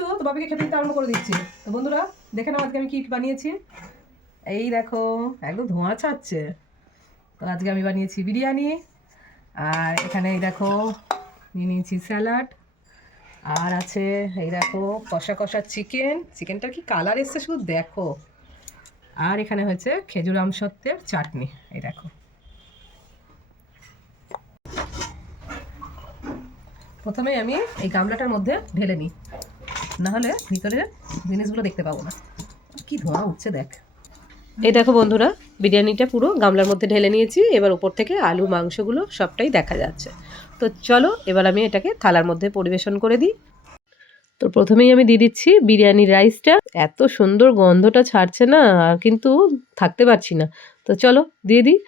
কিন্তু তো বাবাকে খেতে দিতে আরম্ভ করে দিচ্ছি। তো বন্ধুরা দেখে নাও আজকে আমি কি বানিয়েছি। এই দেখো একদম ধোঁয়া ছাড়ছে। তো আজকে আমি বানিয়েছি বিরিয়ানি, আর এখানে এই দেখো নিয়ে নিয়েছি স্যালাড, আর আছে এই দেখো কষা কষা চিকেনটার কি কালার এসছে শুধু দেখো। আর এখানে হচ্ছে খেজুর আমসত্ত্বের চাটনি, এই দেখো। প্রথমে আমি এই গামলাটার মধ্যে ঢেলে নিই, নাহলে ভিতরে জিনিসগুলো দেখতে পাবো না। কি ধোঁয়া উঠছে দেখ। এই দেখো বন্ধুরা, বিরিয়ানিটা পুরো গামলার মধ্যে ঢেলে নিয়েছি। এবার উপর থেকে আলু মাংসগুলো সবটাই দেখা যাচ্ছে। তো চলো এবার আমি এটাকে থালার মধ্যে পরিবেশন করে দিই। তো প্রথমেই আমি দিয়ে দিচ্ছি বিরিয়ানির রাইসটা। এত সুন্দর গন্ধটা ছাড়ছে না, আর কিন্তু থাকতে পারছি না। তো চলো দিয়ে দিই।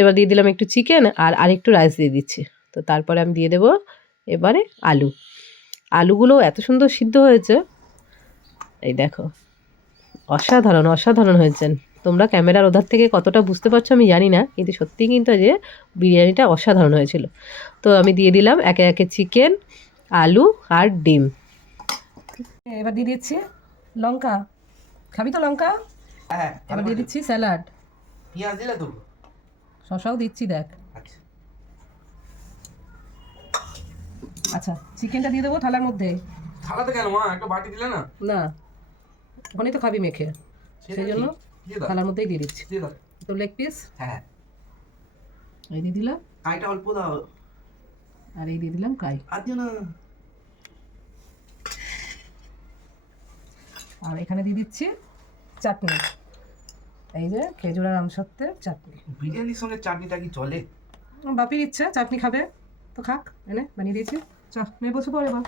এবার দিয়ে দিলাম একটু চিকেন, আর আরেকটু রাইস দিয়ে দিচ্ছি। তো তারপরে আমি দিয়ে দেবো এবারে আলুগুলো এত সুন্দর সিদ্ধ হয়েছে, এই দেখো অসাধারণ অসাধারণ হয়েছেন। তোমরা ক্যামেরার ওধার থেকে কতটা বুঝতে পারছো আমি জানি না, কিন্তু সত্যি কিন্তু যে বিরিয়ানিটা অসাধারণ হয়েছিল। তো আমি দিয়ে দিলাম একে একে চিকেন, আলু আর ডিম। এবার দিয়ে দিচ্ছি লঙ্কা, খাবি তো লঙ্কা? হ্যাঁ। এবার দিয়ে দিচ্ছি স্যালাড, পেঁয়াজ দিলে তো? শসাও দিচ্ছি দেখ। আচ্ছা আচ্ছা চিকেনটা দিয়ে দেবো থালার মধ্যে। থালাতে কেন মা, একটা বাটি দিলে না? না, ওখানেই তো খাবি মেখে, সেই জন্য দিয়ে দাও, থালার মধ্যেই দিয়ে দিচ্ছি। দিয়ে দাও। তো লেগ পিস হ্যাঁ, এই দিয়ে দিলাম, কাইটা অল্প দাও। আর এই দিয়ে দিলাম কাই। আর দিও না। আর এখানে দিয়ে দিচ্ছি চাটনি, এই যে খেজুর আর আমসত্ত্বের চাটনি। বিরিয়ানির সঙ্গে চাটনিটা কি চলে? বাপির ইচ্ছে চাটনি খাবে, তো খাক, এনে বানিয়ে দিয়েছি। চ নে বসে পড়ে এবার।